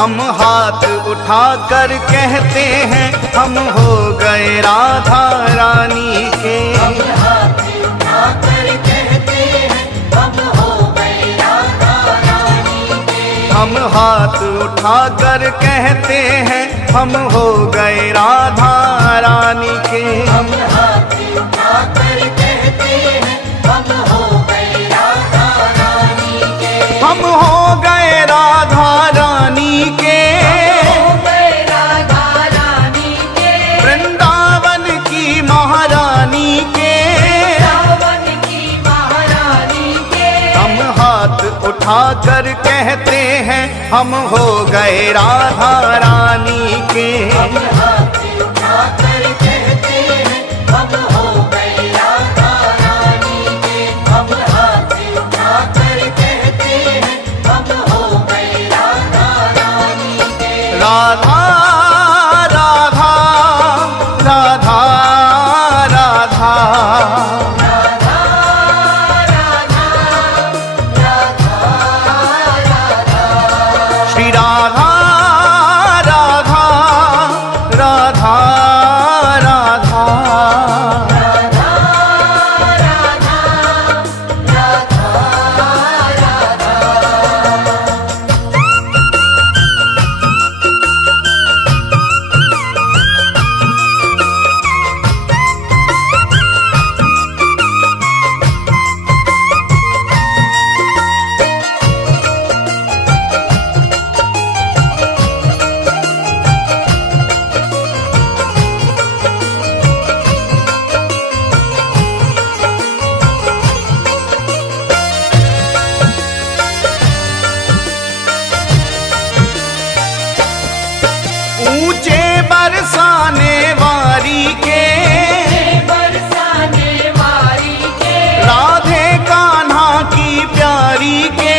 हम हाथ उठाकर कहते हैं हम हो गए राधा रानी के। हम हाथ उठाकर कहते हैं हम हो गए राधा रानी के। हम हाथ उठाकर कहते हैं हम हो गए राधा रानी के। हम हाथ उठाकर कहते हैं हम हो गए राधा रानी के। हम हो गए राधा रानी के। हो गए राधा रानी के। वृंदावन की महारानी के। वृंदावन की महारानी के। हम हाथ उठाकर कहते हैं हम हो गए राधा रानी के। हम हाथ उठाकर कहते हैं हम हो गए राधा रानी के। हम हाथ उठाकर कहते हैं हम हो गए राधा रानी के। राधा राधा राधा राधा राधा राधा राधा श्री राधा राधा राधा राधा ऊंचे बरसाने वारी के। बरसाने वारी के। राधे कान्हा की प्यारी के।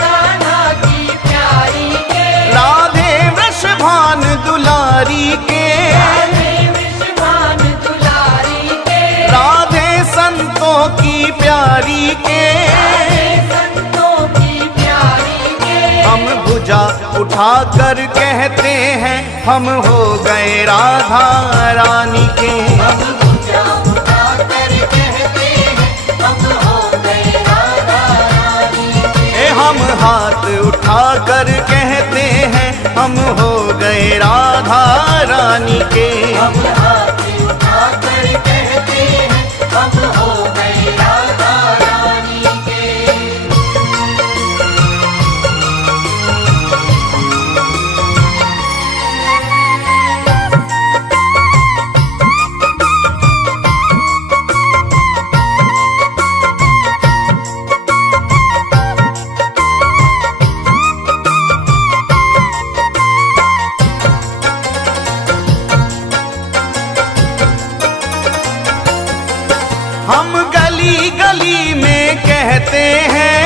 कान्हा की प्यारी के। राधे वृषभान दुलारी के। राधे वृषभान दुलारी के। राधे संतों की प्यारी के। राधे संतों की प्यारी के। हम भुजा उठाकर कहते हैं हम हो गए राधा रानी के। हम भुजा उठाकर कहते हैं हम हो गए राधा रानी के। हम हाथ उठाकर कहते हैं हम हो गए राधा रानी के। हम हाथ उठाकर कहते हैं हम हो गए राधा रानी के। हम गली गली में कहते हैं।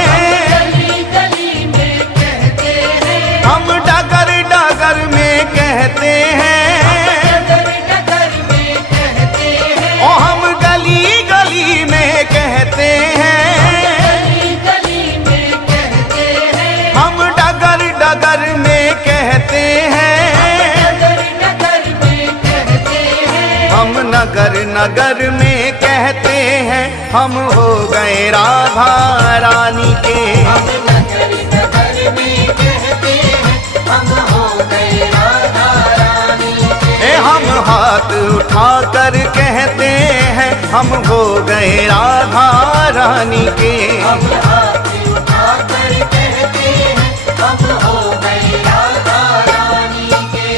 गली गली में कहते हैं। हम डगर डगर में कहते हैं। डगर डगर में कहते हैं। ओ हम गली गली में कहते हैं। गली गली में कहते हैं। हम डगर डगर में कहते हैं। डगर डगर में कहते हैं। हम नगर नगर में कहते हैं हम हो गए राधा रानी के। हम नगर नगर में कहते हैं हम हो गए राधा रानी के। हम हाथ उठाकर कहते हैं हम हो गए राधा रानी के। हम हाथ उठाकर कहते हैं हम हो गए राधा रानी के।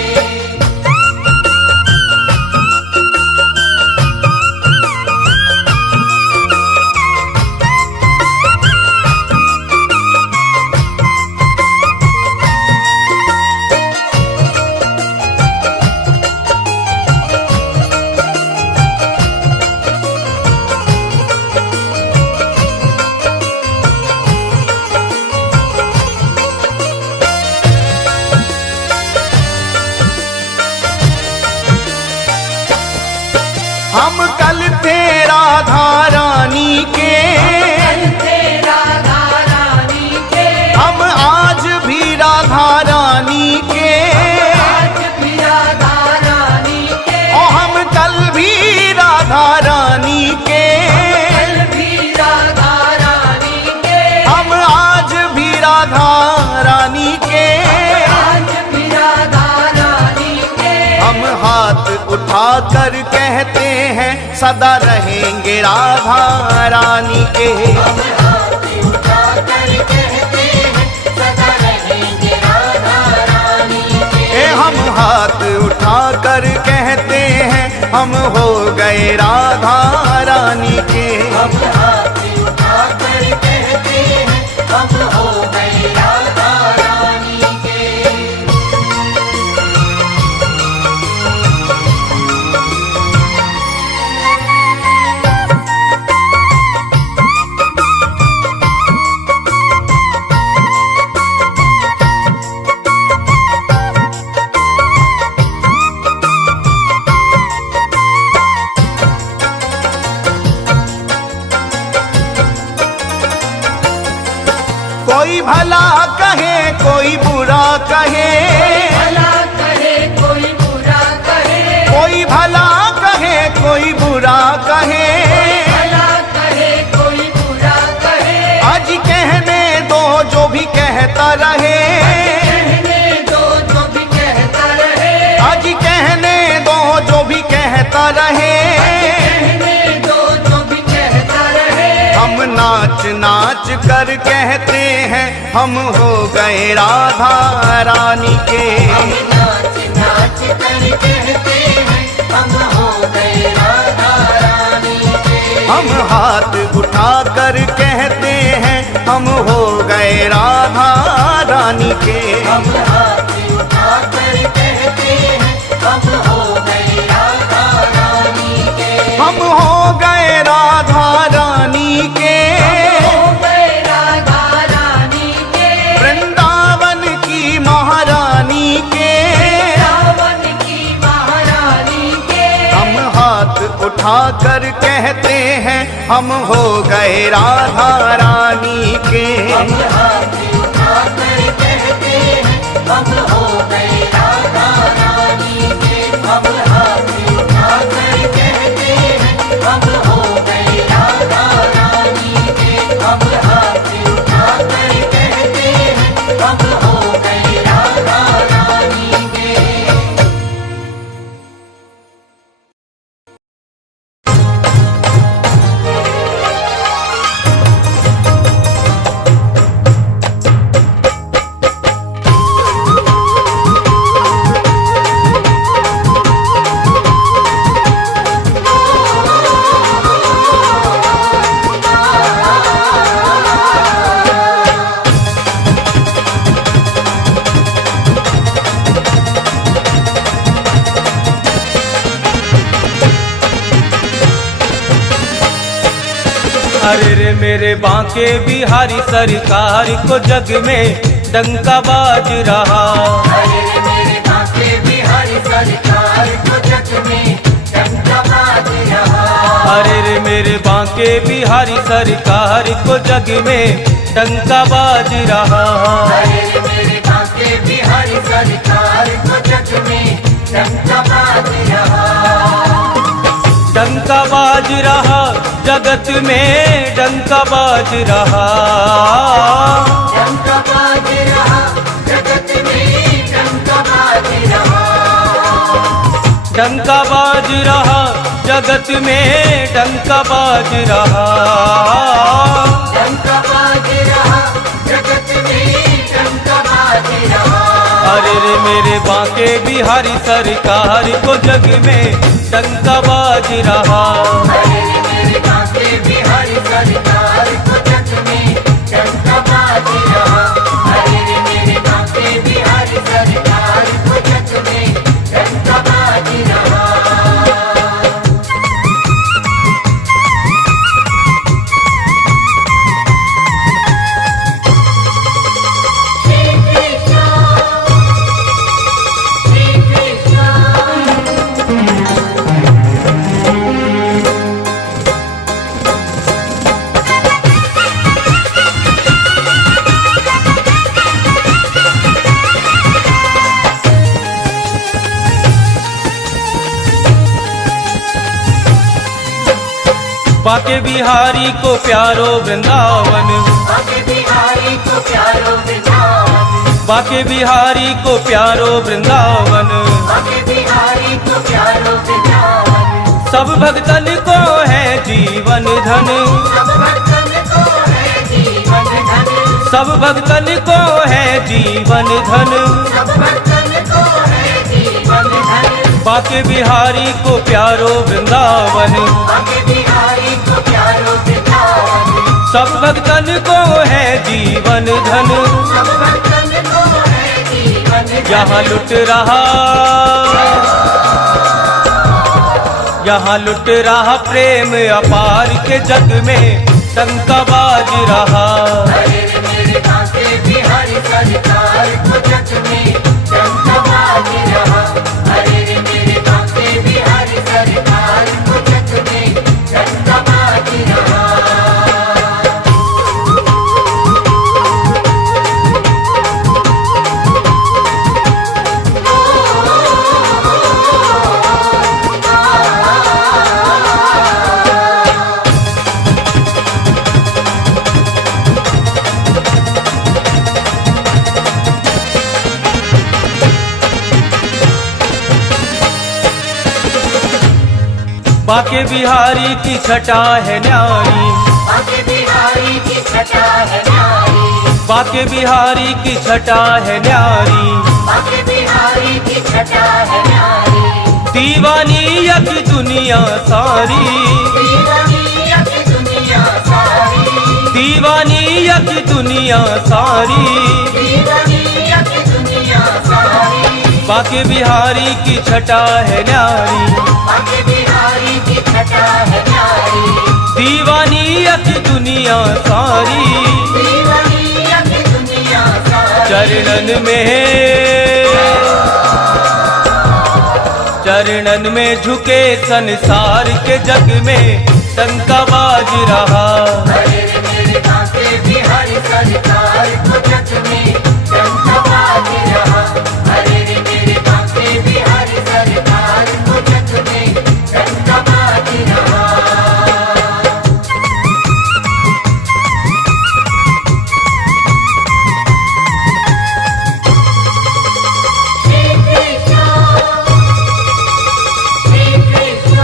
हम कल थे राधा रानी के। कल थे राधा रानी के। हम आज भी राधा रानी उठा कर कहते हैं सदा रहेंगे राधा रानी के। हम हाथ उठा कर कहते हैं सदा रहेंगे राधा रानी के। हम हाथ उठा कर कहते हैं हम हो गए राधा रानी के। हम हाथ उठा कर कहते हैं हम हो गए राधा रानी के। कोई भला कहे कोई बुरा कहे, भला कहे कोई बुरा कहे, कोई भला कहे कोई बुरा कहे, भला कहे कोई बुरा कहे। आज कहने दो जो भी कहता रहे, कहने दो जो भी कहता रहे, आज कहने दो जो भी कहता रहे। कहने दो जो भी कहता रहे। हम नाच नाच कर कहते हैं हम हो गए राधा रानी के। हम नाच नाच कर कहते हैं हम हो गए राधा रानी के। हम हाथ उठा कर कहते हैं हम हो गए राधा रानी के। हम हाथ उठा कर कहते हैं हम हो गए राधा रानी के। हम हो गए राधा रानी के। हो गए राधा रानी के। वृंदावन की महारानी के। रावण की महारानी के। हम हाथ उठा कर कहते हैं हम हो गए राधा रानी के। हम हाथ उठा कर कहते हैं हम हो गए राधा रानी के। हम हाथ उठा कर कहते हैं हम हो गए राधा रानी के। हम हाथ उठा कर कहते हैं हम हो गए राधा रानी के। अरे रे मेरे बांके बिहारी सरकार को जग में डंका बाज रहा। अरे रे मेरे बांके बिहारी सरकार को जग में डंका बाज रहा। अरे रे मेरे बांके बिहारी सरकार को जग में डंका बाज रहा। अरे रे मेरे बांके बिहारी सरकार को जग में डंका बाज रहा। डंका बाज रहा जगत में डंका बाज रहा। डंका बाज रहा जगत में डंका बाज रहा। डंका बाज रहा जगत में डंका बाज रहा। डंका बाज रहा जगत में डंका बाज रहा। अरे रे मेरे बांके बिहारी सरकार को जग में डंका बाज रहा। अरे रे मेरे बांके बिहारी सरकार को जग में डंका बाज रहा। अरे रे मेरे बांके बिहारी सरकार को जग में डंका बाज रहा। बाके बिहारी को प्यारो वृंदावन। बाके बिहारी को प्यारो वृंदावन। बाके बिहारी को प्यारो वृंदावन। बाके बिहारी को प्यारो प्यारो वृंदावन। सब भक्तन को है जीवन धन, सब भक्तन को है जीवन धन। सब भक्तन को है जीवन धन। सब भक्तन को है जीवन धन। बाके बिहारी को प्यारो वृंदावन, बाके बिहारी को प्यारो वृंदावन। सब भक्तन को है जीवन धन। सब भक्तन को है जीवन धन। यहाँ लुट रहा, यहाँ लुट रहा प्रेम अपार के जग में डंका बाज रहा। अरे रे मेरे बाके बिहारी सरकार को जग में डंका बाज रहा। अरे रे मेरे बाके बिहारी सरकार को जग में डंका बाज रहा। बाके बिहारी की छटा है न्यारी, बाके बिहारी की छटा है न्यारी। बाके बिहारी की छटा है न्यारी। बाके बिहारी की छटा है न्यारी। दीवानी की दुनिया सारी, दीवानिया की दुनिया सारी। दीवानी की दुनिया सारी। दीवानिया की दुनिया सारी। बाके बिहारी की छटा है न्यारी। बाके बिहारी की छटा है न्यारी। दीवानी की दुनिया सारी। दीवानिया की दुनिया सारी। चरणन में, चरणन में झुके संसार के जग में डंका बाज रहा। अरे रे मेरे बाके बिहारी सरकार को जग में डंका बाज रहा। अरे रे मेरे बाके बिहारी सरकार को जग में डंका बाज रहा। श्री कृष्ण, श्री कृष्ण।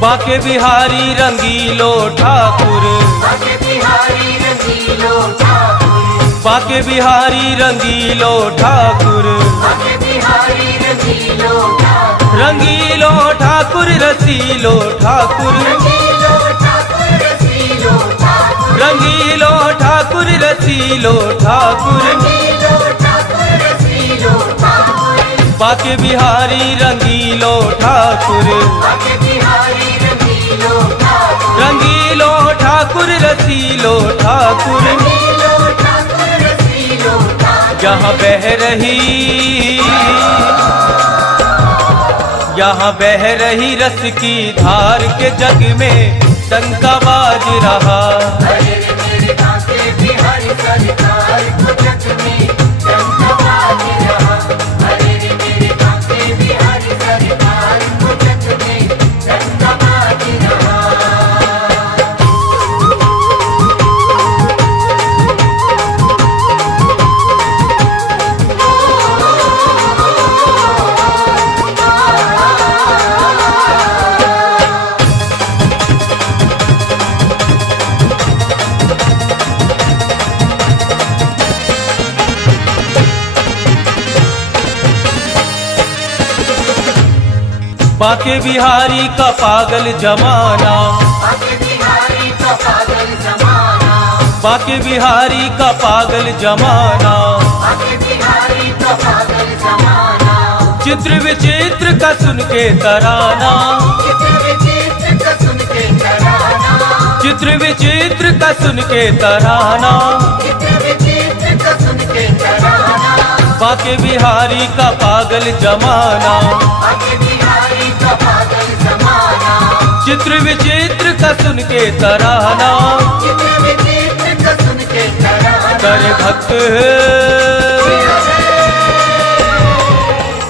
बाके बिहारी रंगीलो ठाकुर, बाके बिहारी रंगीलो ठाकुर। बाके बिहारी रंगीलो ठाकुर। बाके बिहारी रंगीलो ठाकुर। रंगीलो ठाकुर रसीलो ठाकुर। रंगीलो ठाकुर रसीलो ठाकुर। रंगीलो ठाकुर रसीलो ठाकुर। रंगीलो ठाकुर रसीलो ठाकुर। बाके बिहारी रंगीलो ठाकुर। बाके बिहारी रंगीलो ठाकुर। रंगीलो ठाकुर रसीलो ठाकुर। रंगीलो ठाकुर रसीलो ठाकुर। यहाँ बह रही, यहाँ बह रही रस की धार के जग में डंका बाज रहा। अरे रे मेरे बाके बिहारी सरकार को जग में डंका बाज रहा। अरे रे मेरे बाके बिहारी सरकार को जग में डंका बाज रहा। बाके बिहारी का पागल जमाना, बाके बिहारी का पागल जमाना। बाके बिहारी का पागल जमाना। बाके बिहारी का पागल जमाना। चित्र विचित्र का सुन के तराना। चित्र विचित्र का सुन के तराना। चित्र विचित्र का सुन के तराना। चित्र विचित्र का सुन के तराना। बाके बिहारी का पागल जमाना। बाके बिहारी का पागल जमाना। चित्र विचित्र का सुन के तराना। चित्र विचित्र का सुन के तराना। करे भक्त,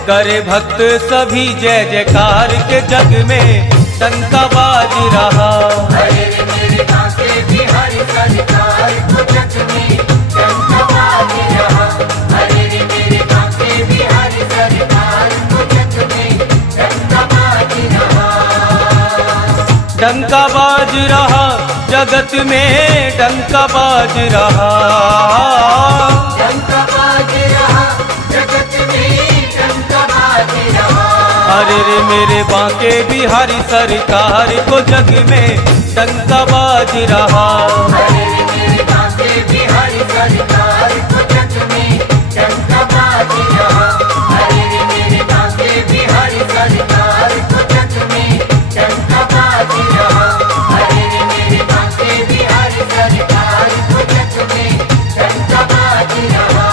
करे भक्त सभी जय जयकार के जग में डंका बाज रहा। अरे रे मेरे बांके बिहारी सरकार को जग में डंका बाज रहा। अरे रे मेरे बांके बिहारी सरकार को जग में डंका बाज रहा। डंका बाज रहा जगत में डंका बाज रहा। डंका बाज रहा जगत में डंका बाज रहा। अरे रे मेरे बांके बिहारी सरकार को जग में डंका बाज रहा। अरे रे मेरे बांके बिहारी सरकार को जग में डंका बाज रहा। अरे रे मेरे बांके बिहारी सरकार को जग में डंका बाज रहा। अरे रे मेरे बांके बिहारी सरकार को जग में डंका बाज रहा।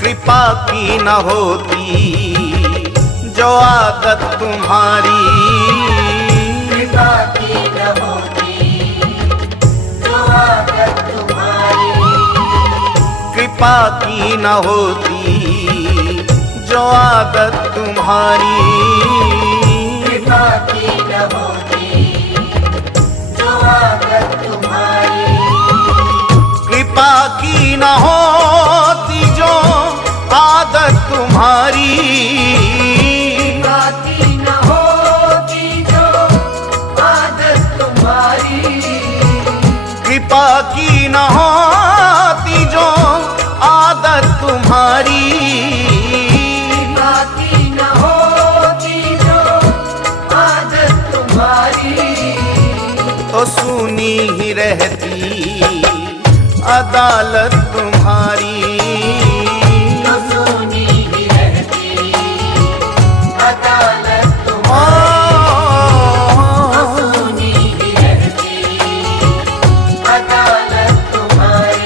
कृपा की न होती जो आदत तुम्हारी, कृपा की न होती जो आदत तुम्हारी। कृपा की न होती जो आदत तुम्हारी। कृपा की न होती जो आदत तुम्हारी। कृपा की न होती जो आदत तुम्हारी। कृपा की न होती जो आदत तुम्हारी। कृपा की न होती जो आदत तुम्हारी। कृपा की न होती जो आदत तुम्हारी। तो सुनी ही रहती अदालत तुम्हारी। तो सुनी ही रहती अदालत तुम्हारी। तो सुनी ही रहती अदालत तुम्हारी।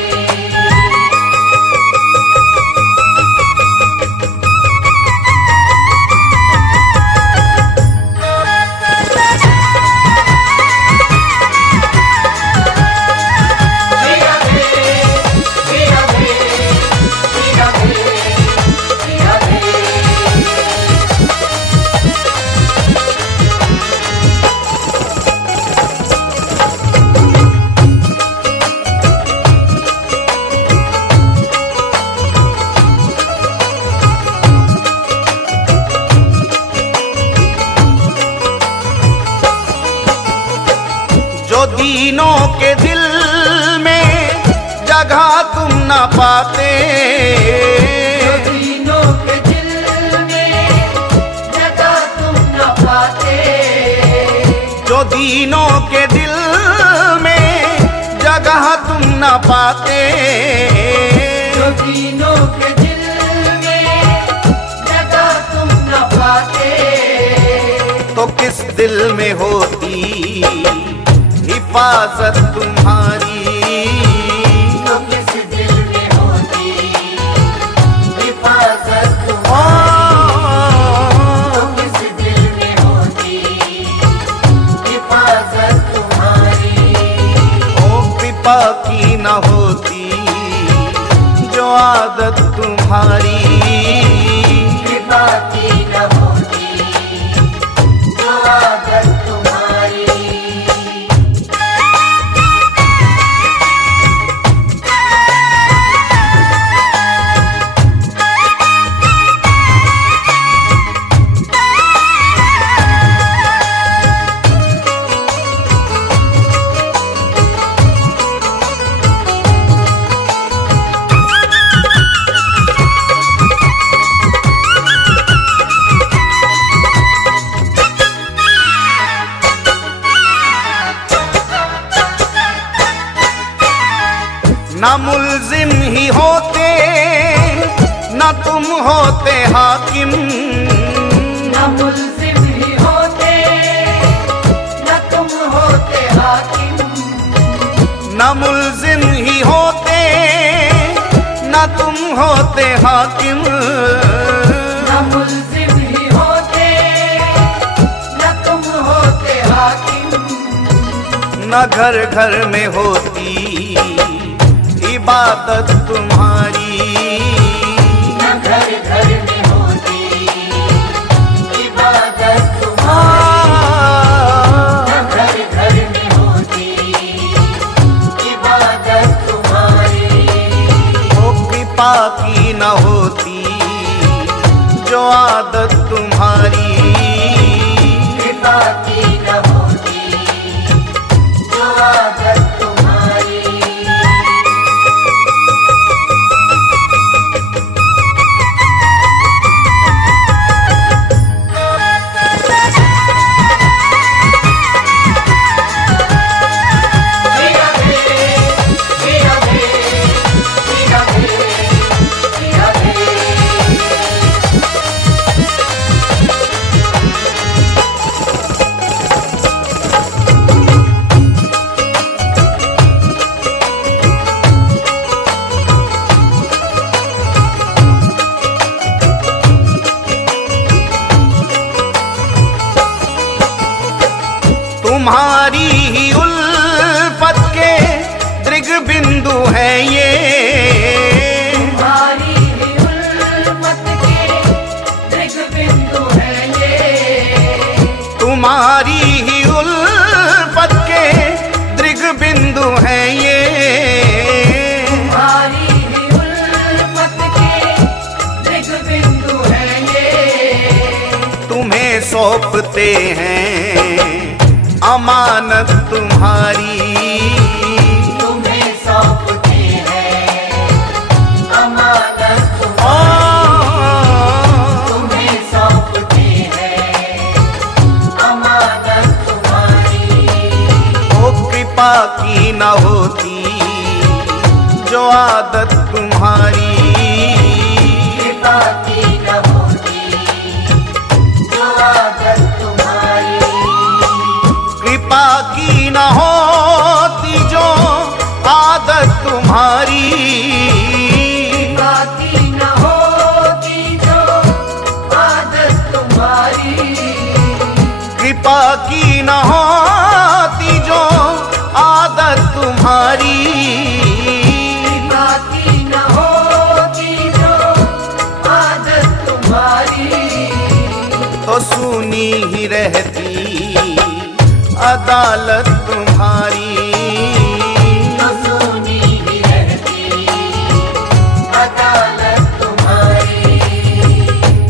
जो दीनों के दिल में जगह तुम न पाते। जो दीनों के दिल में जगह तुम न पाते। जो दीनों के दिल में जगह तुम न पाते। जो दीनों के दिल में जगह तुम न पाते। तो किस दिल में होती हिफाजत तुम्हारी। तो किस दिल में होती हिफाजत तुम्हारी। तो किस दिल में होती हिफाजत तुम्हारी। ओ कृपा की न होती जो आदत तुम्हारी। कृपा की न होती जो आदत तुम्हारी। होते हाकिम, न मुल्जिम ही होते, न तुम होते हाकिम। न मुल्जिम ही होते न तुम होते हाकिम, न मुल्जिम ही होते, न तुम होते हाकिम। न घर घर में होती इबादत तुम्हारी, न घर घर में होती इबादत तुम्हारी, न घर घर में होती इबादत तुम्हारी। वो कृपा की न होती जो आदत तुम्हारी, कृपा की न होती जो आदत तुम्हारी। तुम्हारी ही उल्फत के दृग बिंदु है ये, तुम्हारी ही उल्फत के दृग बिंदु है ये। तुम्हारी ही उल्फत के दृग बिंदु है ये, तुम्हारी ही उल्फत के दृग बिंदु है ये। तुम्हें सौंपते हैं अमानत तुम्हारी, तुम्हें सौंपते हैं अमानत तुम्हें सौंपते हैं अमानत तुम्हारी। वो कृपा की न होती जो आदत तुम्हारी, कृपा की न होती जो आदत तुम्हारी। कृपा की न होती जो आदत तुम्हारी, कृपा की न होती जो आदत तुम्हारी। कृपा की न होती जो आदत तुम्हारी। कृपा की न होती जो आदत तुम्हारी। तो सुनी ही रहती अदालत तुम्हारी, तो सुनी ही रहती अदालत तुम्हारी।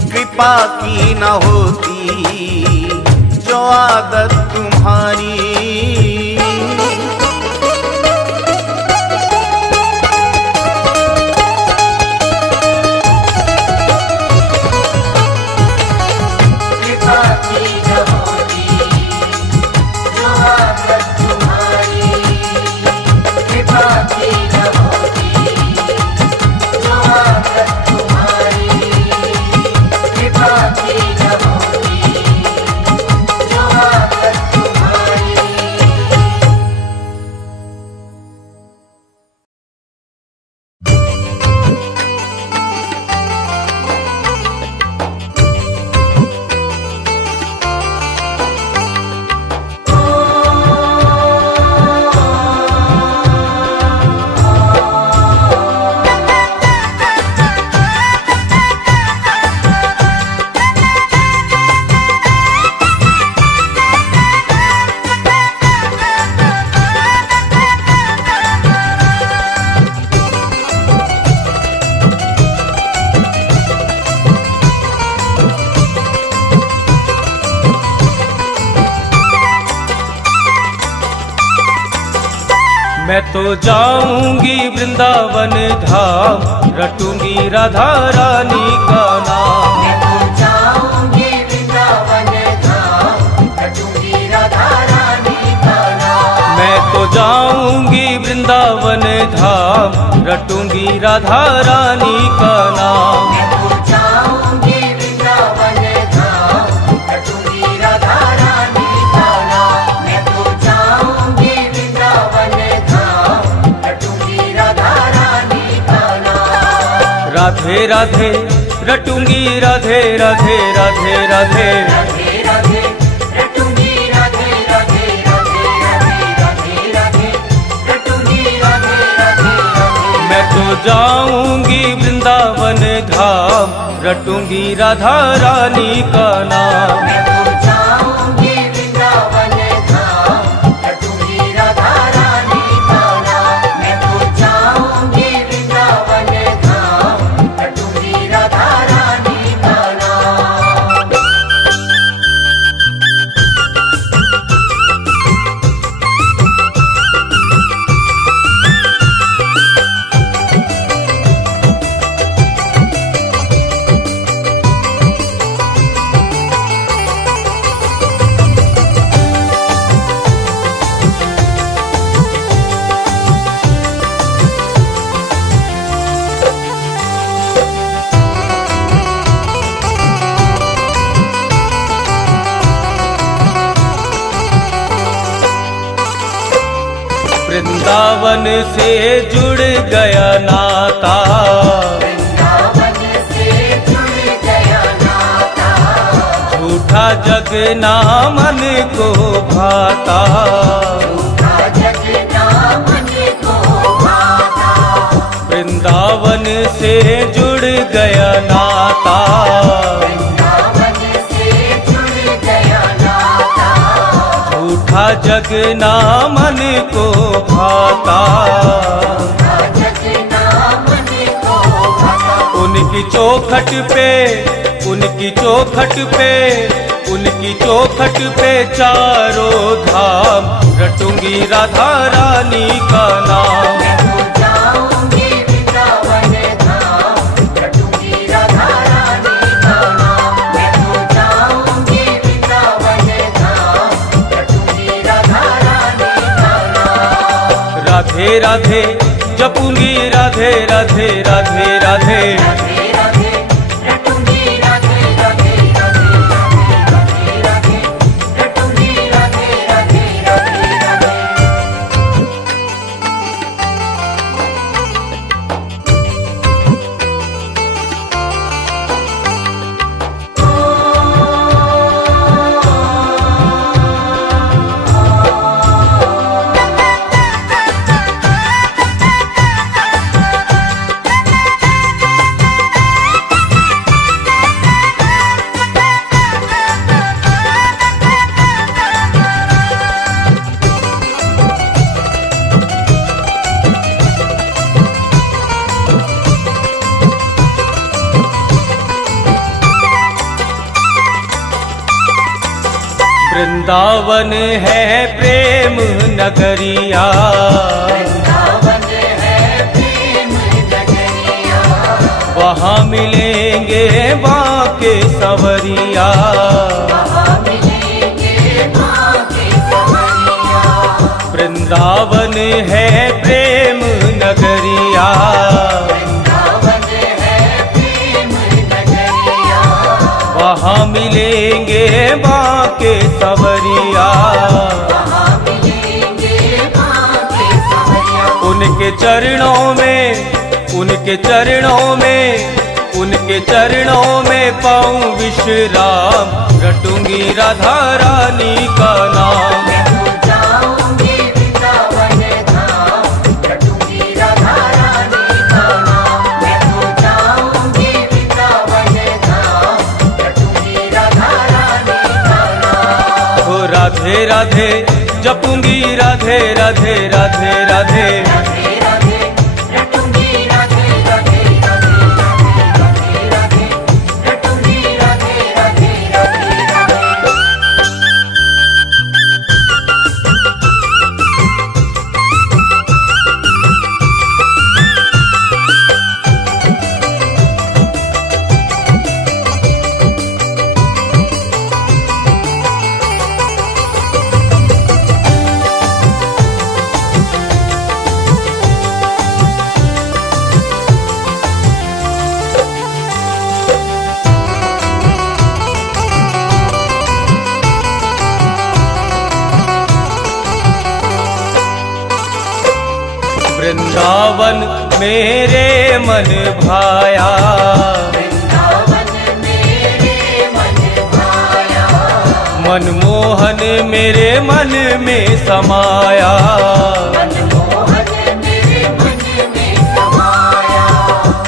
कृपा की न होती जो आदत तुम्हारी। कृपा की न होती जो आदत तुम्हारी। कृपा की न होती जो आदत तुम्हारी। कृपा की न होती जो आदत तुम्हारी। मैं तो जाऊंगी वृंदावन धाम, रटूंगी राधा रानी का नाम। मैं तो जाऊंगी वृंदावन धाम, रटूंगी राधा रानी का नाम। मैं तो जाऊंगी वृंदावन धाम, रटूंगी राधा रानी का नाम। मैं तो जाऊंगी राधे रटूंगी राधे राधे राधे राधे राधे राधे रटूंगी राधे राधे राधे राधे राधे राधे रटूंगी राधे राधे राधे। मैं तो जाऊंगी वृंदावन धाम रटूंगी राधा रानी का नाम। मैं तो जाऊंगी वृंदावन धाम रटूंगी राधा रानी का नाम। मैं तो जाऊंगी वृंदावन धाम रटूंगी राधा रानी का नाम। वृंदावन से जुड़ गया नाता, वृंदावन से जुड़ गया नाता। झूठा जग ना मन को भाता। झूठा जग ना मन को भाता। वृंदावन से जुड़ गया नाता, वृंदावन से जुड़ गया नाता। झूठा जग ना मन को भाता। झूठा जग ना मन को भाता। उनकी चौखट पे उनकी चौखट पे उनकी चौखट पे चारों धाम रटूंगी राधा रानी का नाम। मैं तो जाऊंगी वृंदावन धाम रटूंगी राधा रानी का नाम। मैं तो जाऊंगी वृंदावन धाम रटूंगी राधा रानी का नाम। राधे राधे जपूंगी राधे राधे राधे राधे राधे राधे रटूंगी राधे राधे राधे राधे राधे रटूंगी राधे राधे राधे राधे। वृंदावन है प्रेम नगरिया, वृंदावन है प्रेम नगरिया। वहाँ मिलेंगे बाके सवरिया। वहाँ मिलेंगे बाके सवरिया। वृंदावन है प्रेम नगरिया, वृंदावन है प्रेम नगरिया। वहाँ मिलेंगे बाके सवरिया। वहाँ मिलेंगे बाके सवरिया। उनके चरणों में उनके चरणों में उनके चरणों में पाऊं विश्राम रटूंगी राधा रानी का नाम। मैं तो जाऊंगी वृंदावन धाम रटूंगी राधा रानी का नाम। मैं तो जाऊंगी वृंदावन धाम रटूंगी राधा रानी का नाम। हो राधे राधे जपूंगी राधे राधे राधे राधे राधे राधे रटूंगी राधे राधे राधे राधे राधे रटूंगी राधे राधे राधे राधे। वृंदावन मेरे मन भाया, वृंदावन मेरे मन भाया, मनमोहन मेरे मन में समाया, मनमोहन मेरे मन में समाया,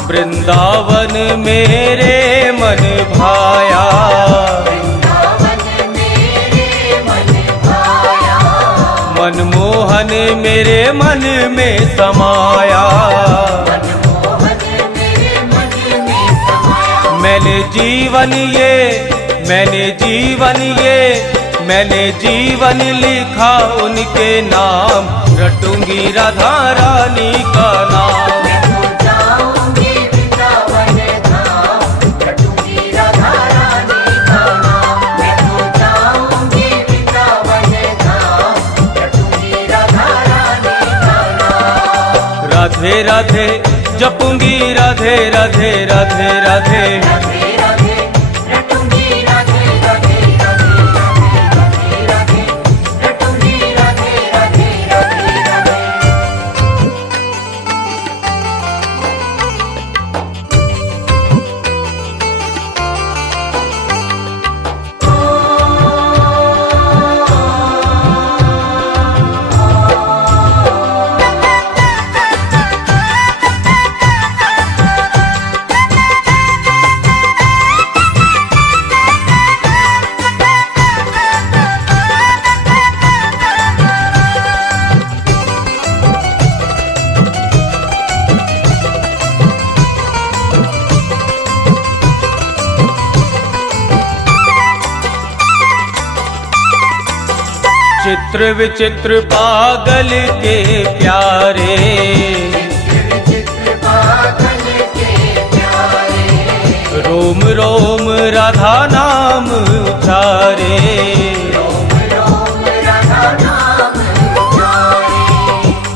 वृंदावन मेरे मन भाया, वृंदावन मेरे मन भाया, मनमोहन मेरे मन में समाया। मनमोहन मेरे मन में समाया। मैंने जीवन लिखा उनके नाम, रटूंगी राधा रानी का नाम। मैं तो जाऊंगी वृंदावन धाम, रटूंगी राधा रानी का नाम। मैं तो जाऊंगी वृंदावन धाम, रटूंगी राधा रानी का नाम। राधे राधे जपूंगी, राधे राधे राधे राधे, राधे राधे रटूंगी, राधे राधे राधे राधे राधे, रटूंगी राधे राधे राधे राधे। चित्र विचित्र पागल के प्यारे, विचित्र पागल के प्यारे, रोम रोम राधा नाम उचारे, रोम रोम राधा नाम उचारे।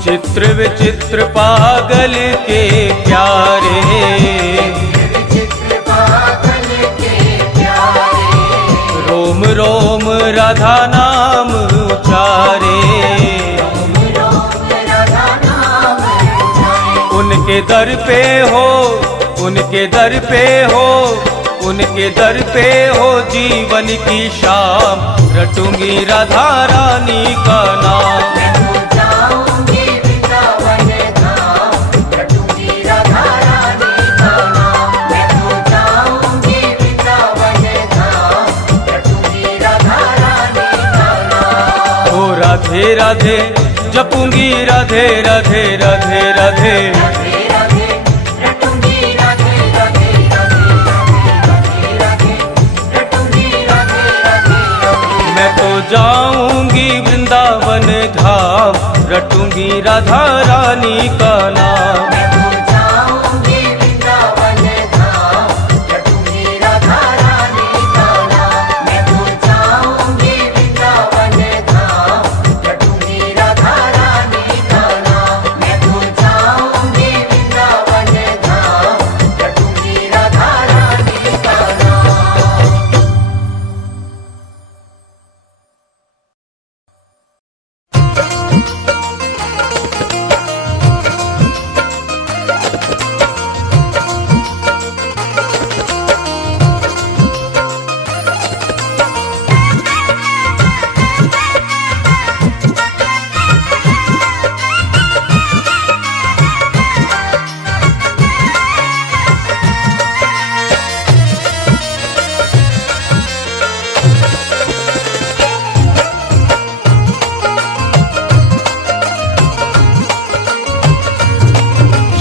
चित्र विचित्र पागल के प्यारे, विचित्र पागल के प्यारे, रोम रोम राधा नाम उचारे। रोम रोम राधा नाम उचारे। उनके दर पे हो, उनके दर पे हो, उनके दर पे हो जीवन की शाम, रटूंगी राधा रानी का नाम। मैं तो जाऊंगी वृंदावन धाम, रटूंगी राधा रानी का नाम। मैं तो जाऊंगी वृंदावन धाम, रटूंगी राधा रानी का नाम। ओ राधे राधे जपूंगी, राधे राधे राधे राधे, राधे राधे रटूंगी, राधे राधे राधे राधे राधे, रटूंगी राधे राधे राधे। मैं तो जाऊंगी वृंदावन धाम, रटूंगी राधा रानी का नाम। मैं तो जाऊंगी वृंदावन धाम, रटूंगी राधा रानी का नाम। मैं तो जाऊंगी वृंदावन धाम, रटूंगी राधा रानी का नाम। मैं तो जाऊंगी वृंदावन धाम, रटूंगी राधा रानी का नाम।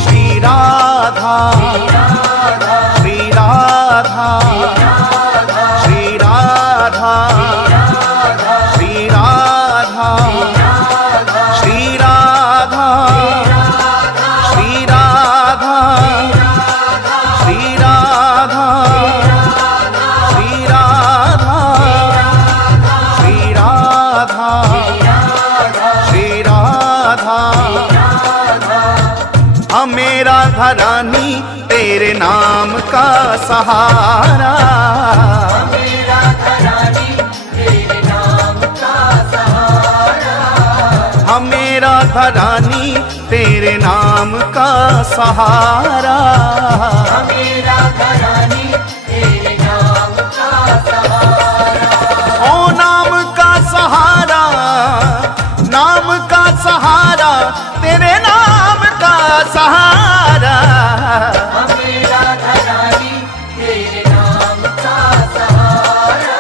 श्री राधा श्री राधा श्री राधा श्री राधा श्री राधा श्री राधा श्री राधा श्री राधा श्री राधा श्री राधा। हमें राधा रानी तेरे नाम का सहारा, मेरा रानी तेरे नाम का सहारा। हमें राधा रानी तेरे नाम नाम का सहारा। हमें राधा रानी तेरे नाम का सहारा। ओ नाम का सहारा, नाम का सहारा, तेरे नाम का सहारा। हमें राधा रानी तेरे नाम का सहारा।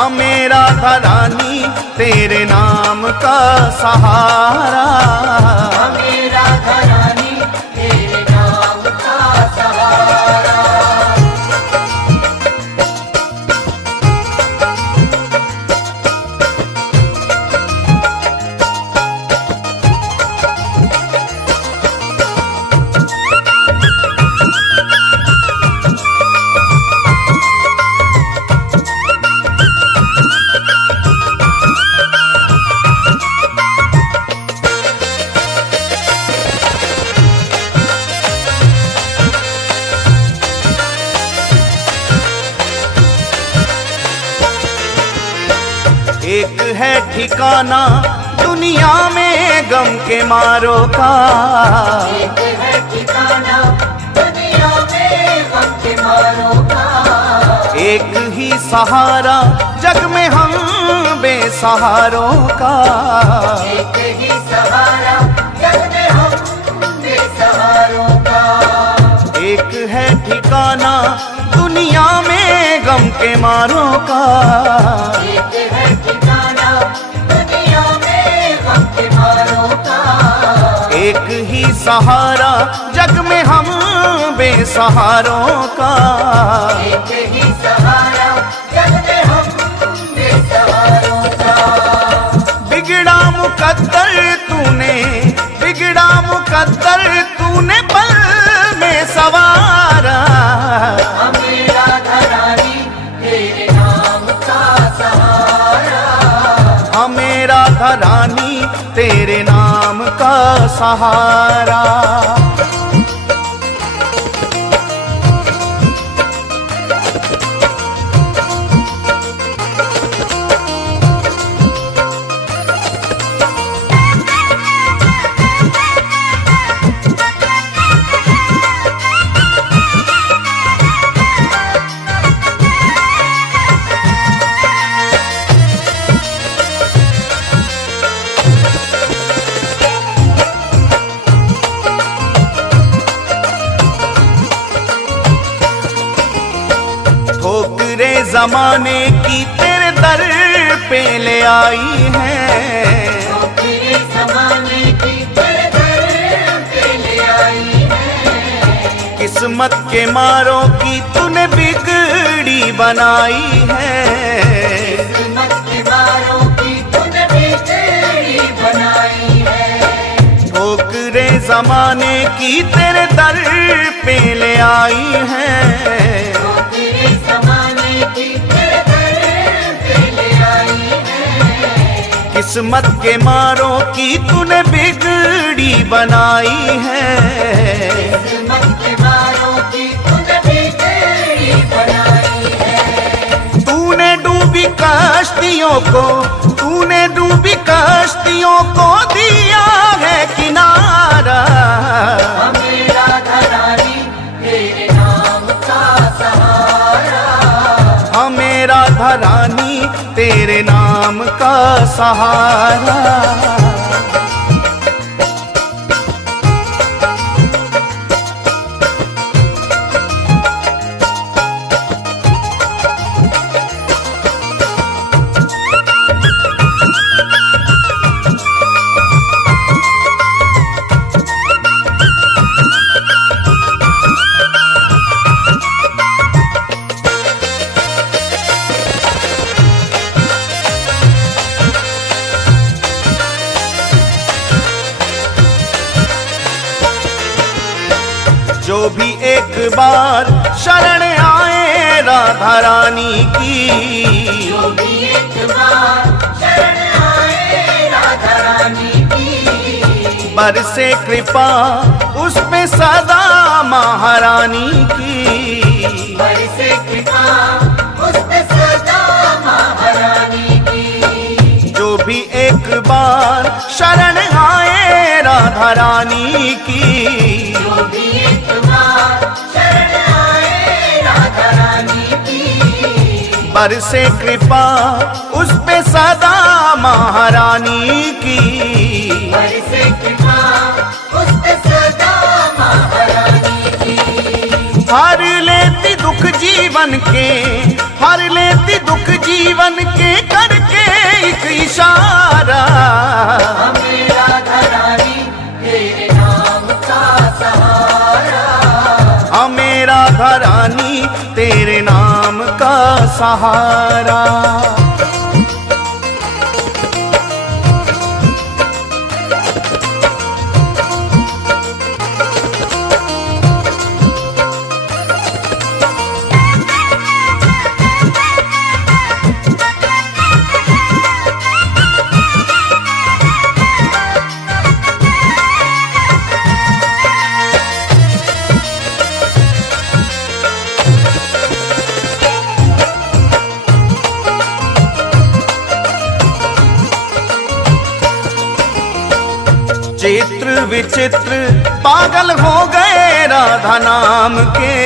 हमें राधा रानी तेरे नाम का सहारा। हमें राधा रानी तेरे नाम का सहारा। एक है ठिकाना दुनिया में गम के मारों का। एक है ठिकाना दुनिया में गम के मारों का। एक ही सहारा जग में हम बेसहारों का। एक ही सहारा जग में हम बेसहारों का। एक है ठिकाना दुनिया में गम के मारों का। एक है ठिकाना दुनिया में गम के मारों का। एक ही सहारा जग में हम बेसहारों का। एक ही सहारा जग में हम बेसहारों का। बिगड़ा मुकद्दर तूने, बिगड़ा मुकद्दर तूने पल में सवारा। हमें राधा रानी तेरे नाम का सहारा। हमें राधा रानी तेरे नाम का सहारा। ठोकरे जमाने की तेरे दर पे ले आई है। तेरे ज़माने की तेरे दर पे ले आई है। किस्मत के मारों की तूने बिगड़ी बनाई है। किस्मत के मारों की तूने बिगड़ी बनाई है। ठोकरे जमाने की तेरे दर पे ले आई है। तेरे ज़माने की तेरे दर पे ले आई है। किस्मत के मारों की तूने बिगड़ी बनाई है। किस्मत के मारों की तूने बिगड़ी बनाई है। तूने डूबी कश्तियों को, तूने डूबी कश्तियों को दिया है किनारा। हमें राधा रानी तेरे नाम का सहारा। हमें राधा रानी तेरे नाम का सहारा। जो भी एक बार शरण आए राधा रानी की। जो भी एक बार शरण आए राधा रानी की। बरसे कृपा उस पे सदा महारानी की। बरसे कृपा उस पे सदा महारानी की। जो भी एक बार शरण आए राधा रानी की। जो भी एक बार शरण आए राधा रानी की, बरसे कृपा उस पे सदा महारानी की। बरसे कृपा उस पे सदा महारानी की। हर लेती दुख जीवन के, हर लेती दुख जीवन के, करके एक इशारा। हमें राधा रानी तेरे नाम का सहारा, हमें राधा रानी तेरे नाम का सहारा। चित्र विचित्र पागल हो गए राधा नाम के।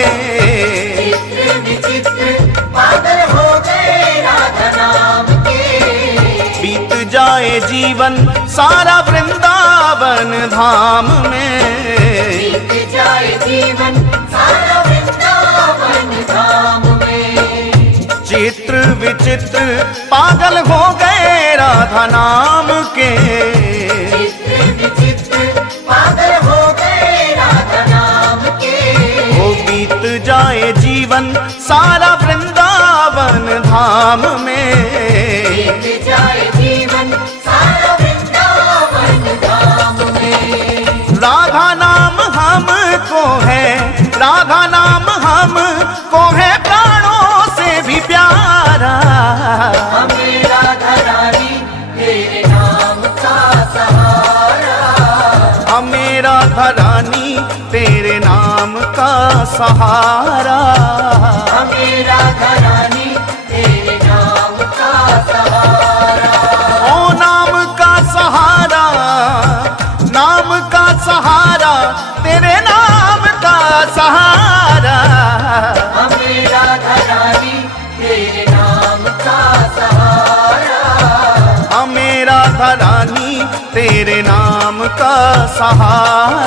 चित्र विचित्र पागल हो गए राधा नाम के। बीत जाए जीवन सारा वृंदावन धाम में। बीत जाए जीवन सारा वृंदावन धाम में। चित्र विचित्र पागल हो गए राधा नाम के। चित्र विचित्र पागल हो गए राधा नाम के। वो बीत जाए जीवन सारा वृंदावन धाम में। बीत जाए जीवन सारा वृंदावन धाम में। राधा नाम हमको है, राधा नाम हमको है प्राणों से भी प्यारा। हमें राधा रानी तेरे नाम का सहारा, हमें राधा रानी तेरे नाम का सहारा। हमें राधा रानी तेरे नाम का सहारा। ओ नाम का सहारा, नाम का सहारा, तेरे नाम का सहारा। हमें राधा रानी तेरे नाम का सहारा, हमें राधा रानी तेरे नाम का सहारा।